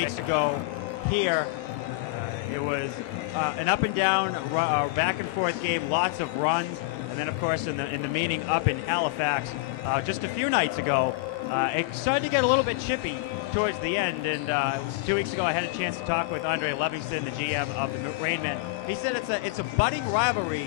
Weeks ago here, it was an up and down, back and forth game, lots of runs, and then of course in the meeting up in Halifax just a few nights ago, it started to get a little bit chippy towards the end. And 2 weeks ago, I had a chance to talk with Andre Livingston, the GM of the Rainmen. He said it's a budding rivalry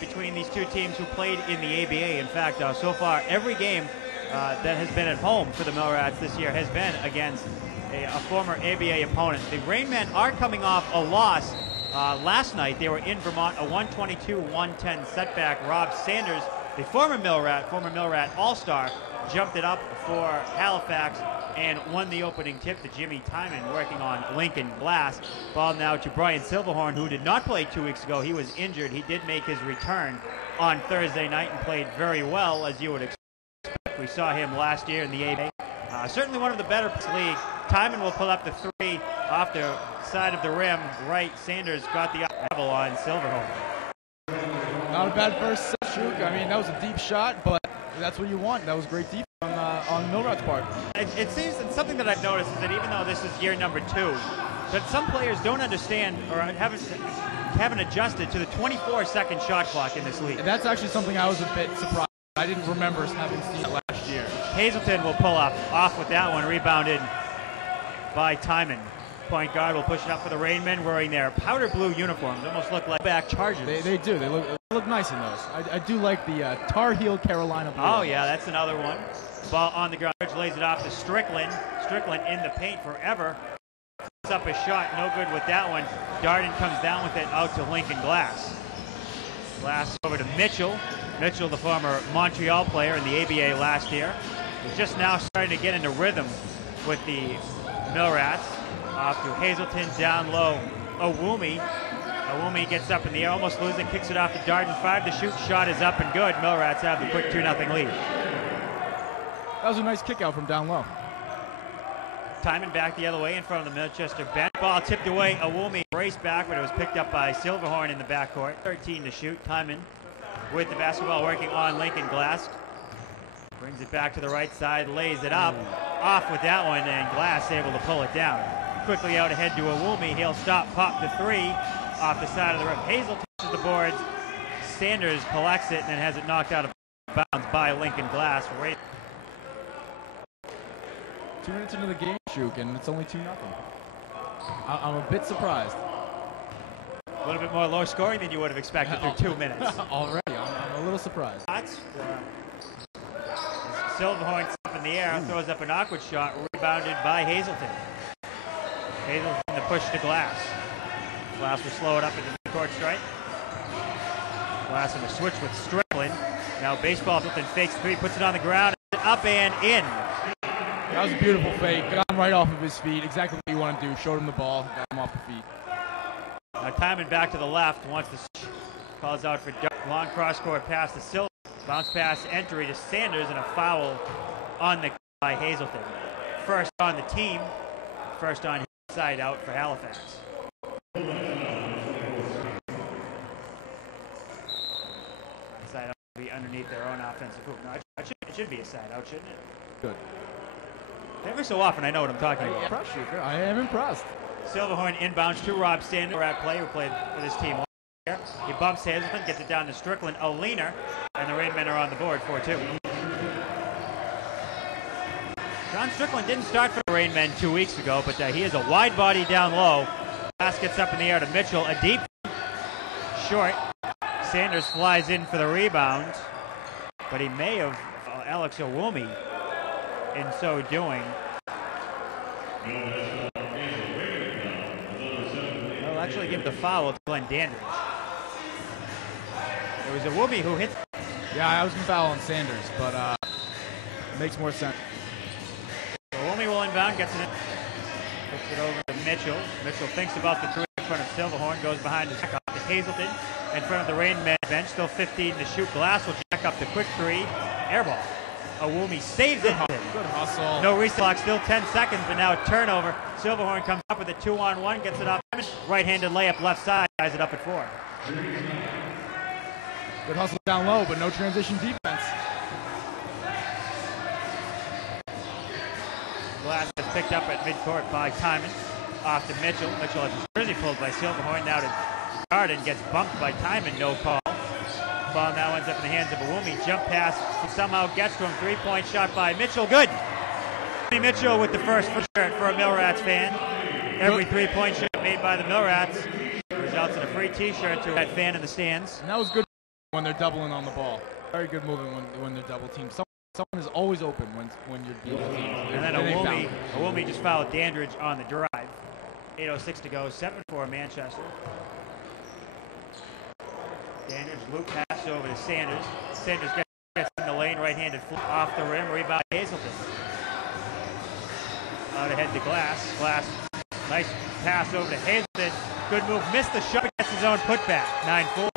between these two teams who played in the ABA. In fact, so far every game that has been at home for the Millrats this year has been against a former ABA opponent. The Rainmen are coming off a loss last night. They were in Vermont, a 122-110 setback. Rob Sanders, the former Millrat All-Star, jumped it up for Halifax and won the opening tip to Jimmy Timon, working on Lincoln Glass. Ball now to Brian Silverhorn, who did not play 2 weeks ago. He was injured. He did make his return on Thursday night and played very well, as you would expect. We saw him last year in the ABA. Certainly one of the better in the league. Timon will pull up the three off the side of the rim. Right, Sanders got the level on Silverhorn. Not a bad first set, Shook. I mean, that was a deep shot, but that's what you want. That was great defense on Millrat's part. It seems that something that I've noticed is that even though this is year number 2, that some players don't understand or haven't adjusted to the 24-second shot clock in this league. And that's actually something I was a bit surprised. I didn't remember having seen it last year. Hazelton will pull off with that one, rebounded by Timon. Point guard will push it up for the Rainmen, wearing their powder blue uniforms. Almost look like back Chargers. They do. They look nice in those. I do like the Tar Heel Carolina blue. Oh, yeah, that's another one. Ball on the ground. Lays it off to Strickland. Strickland in the paint forever. Puts up a shot. No good with that one. Darden comes down with it out to Lincoln Glass. Glass over to Mitchell. Mitchell, the former Montreal player in the ABA last year, is just now starting to get into rhythm with the Millrats. Off to Hazelton, down low. Owumi gets up in the air, almost loses it, kicks it off to Darden. 5 to shoot, shot is up and good. Millrats have the quick 2-0 lead. That was a nice kick out from down low. Timon back the other way in front of the Milchester bench. Ball tipped away. Owumi raced back, but it was picked up by Silverhorn in the backcourt. 13 to shoot. Timon with the basketball, working on Lincoln Glass. Brings it back to the right side, lays it up. Off with that one, and Glass able to pull it down. Quickly out ahead to Owumi. He'll stop, pop the three off the side of the rim. Hazel touches the boards. Sanders collects it and then has it knocked out of bounds by Lincoln Glass. 2 minutes into the game, Shook, and it's only 2-0. I'm a bit surprised. A little bit more low scoring than you would have expected through 2 minutes. Already, I'm a little surprised. Silverhorn up in the air, throws up an awkward shot, rebounded by Hazelton. Hazelton the push to Glass. Glass will slow it up into the court strike. Glass in the switch with Strickland. Now baseball, Hazelton fakes three, puts it on the ground, up and in. That was a beautiful fake. Got him right off of his feet. Exactly what you want to do. Showed him the ball, got him off the feet. Now Timon back to the left, wants to calls out for long cross court pass to Silver. Bounce pass entry to Sanders and a foul on the by Hazelton. First on the team, first on his side out for Halifax. Side out will be underneath their own offensive hoop. No, it should be a side out, shouldn't it? Good. Every so often I know what I'm talking about. I am impressed. Silverhorn inbounds to Rob Sanders, at play, who played for this team. He bumps Hazelton, gets it down to Strickland, Oliner, and the Rainmen are on the board, 4-2. John Strickland didn't start for the Rainmen 2 weeks ago, but he is a wide body down low. Pass gets up in the air to Mitchell, a deep short. Sanders flies in for the rebound, but he may have Alex Owumi in so doing. They'll actually give the foul to Glenn Dandridge. It was Owumi who hit. Yeah, I was going to foul on Sanders, but it makes more sense. So Owumi will inbound, gets it in. Puts it over to Mitchell. Mitchell thinks about the three in front of Silverhorn, goes behind the check off to Hazelton. In front of the Rainmen bench, still 15 to shoot. Glass will jack up the quick three. Air ball. Owumi saves it. Good hustle. No reset clock, still 10 seconds, but now a turnover. Silverhorn comes up with a 2-on-1, gets it up. Right-handed layup left side, ties it up at 4. Good hustle down low, but no transition defense. Glass is picked up at midcourt by Timon. Off to Mitchell. Mitchell has his jersey pulled by Silverhorn. Now to Darden. Gets bumped by Timon. No call. Ball now ends up in the hands of Awumi. Jump pass. Somehow gets to him. Three-point shot by Mitchell. Good. Mitchell with the first shirt for a Millrats fan. Every three-point shot made by the Millrats results in a free T-shirt to that fan in the stands. And that was good when they're doubling on the ball. Very good movement when they're double teamed. Someone is always open when you're double teamed. And then Awumi just fouled Dandridge on the drive. 8:06 to go. 7-4 Manchester. Dandridge loop pass over to Sanders. Sanders gets in the lane, right-handed flip off the rim. Rebound Hazelton. Out ahead to Glass. Glass, nice pass over to Hazelton. Good move. Missed the shot. Gets his own putback. 9-4.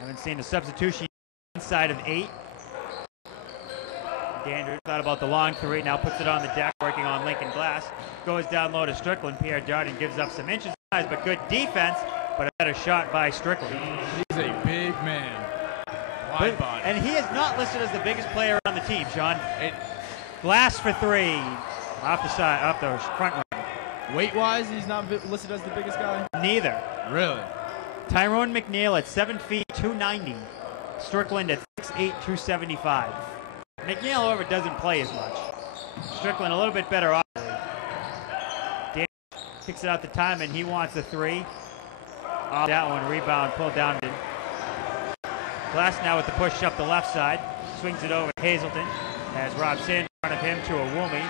Haven't seen a substitution inside of 8. Dandridge thought about the long three. Now puts it on the deck, working on Lincoln Glass. Goes down low to Strickland. Perre Darden gives up some inches, but good defense. But a better shot by Strickland. He's a big man. Wide body. And he is not listed as the biggest player on the team, Sean. Glass for 3. Off the side, off the front rim. Weight-wise, he's not listed as the biggest guy? Neither. Really? Tyrone McNeil at 7 feet, 290. Strickland at 6'8", 275. McNeil, however, doesn't play as much. Strickland a little bit better off. Dan kicks it out the time, and he wants the 3. Off that one, rebound pulled down. Glass now with the push up the left side. Swings it over to Hazelton. As Rob Sanders in front of him to Awumi.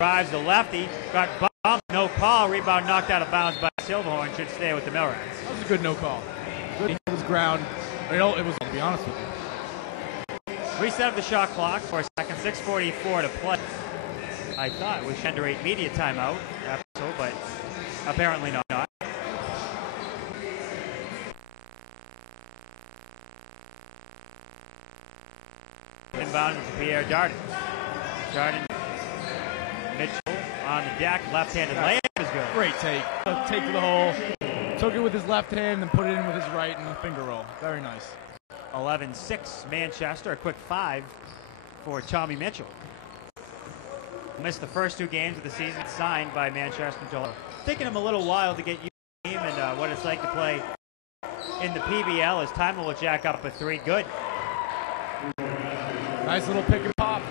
Drives the lefty. Got bumped. No call. Rebound knocked out of bounds by Silverhorn. Should stay with the Millrats. That was a good no call. Good. He held his ground. It was, to be honest with you. Reset of the shot clock for a second. 6:44 to play. I thought we should enter 8 media timeout. But apparently not. Inbound to Perre Darden. Darden, Mitchell on the deck, left-handed layup is good. Great take. Take to the hole. Took it with his left hand and put it in with his right and a finger roll. Very nice. 11-6 Manchester. A quick 5 for Tommy Mitchell. Missed the first 2 games of the season. Signed by Manchester until taking him a little while to get used to the game and what it's like to play in the PBL. As time will jack up a 3. Good. Nice little pick and pop.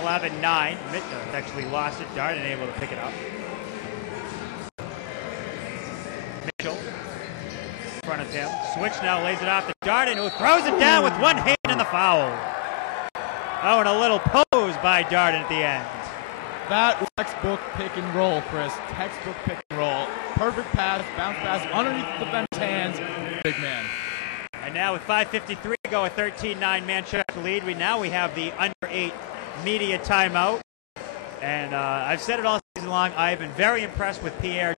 11-9. Mitchell actually lost it. Darden able to pick it up. Mitchell in front of him. Switch now, lays it off to Darden, who throws it down with one hand in the foul. Oh, and a little pose by Darden at the end. That was textbook pick and roll, Chris. Textbook pick and roll. Perfect pass, bounce pass underneath the defender's hands. Big man. And now with 5:53 to go, a 13-9 Manchester lead. We have the under 8 media timeout. And I've said it all season long. I've been very impressed with Perre.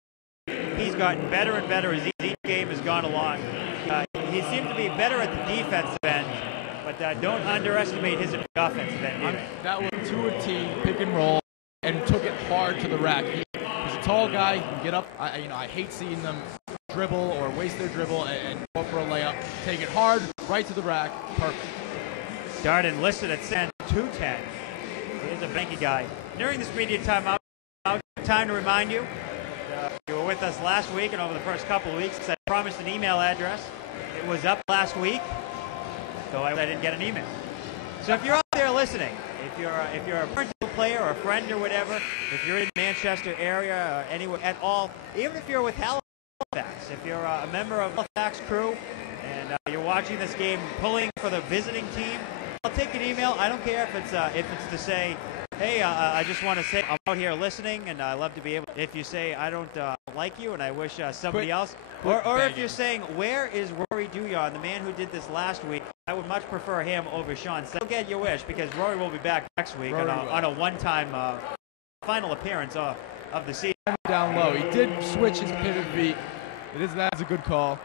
He's gotten better and better as each game has gone along. He seemed to be better at the defensive end, but don't underestimate his offensive end. That was to a T, pick and roll, and took it hard to the rack. He's a tall guy. He can get up. I hate seeing them dribble or waste their dribble and go for a layup. Take it hard, right to the rack. Perfect. Darden listed at 210. He's a banky guy. During this media timeout, time to remind you, you were with us last week and over the first couple of weeks. I promised an email address. It was up last week, so I didn't get an email. So if you're out there listening, if you're a principal player or a friend or whatever, if you're in the Manchester area or anywhere at all, even if you're with Halifax, if you're a member of the Halifax crew and you're watching this game pulling for the visiting team, I'll take an email. I don't care if it's to say, hey, I just want to say I'm out here listening, and I love to be able. If you say I don't like you, and I wish somebody else, or if you're saying where is Rory Douillon, the man who did this last week, I would much prefer him over Sean. So get your wish because Rory will be back next week on a one-time final appearance of the season. Down low, he did switch his pivot feet. That's a good call.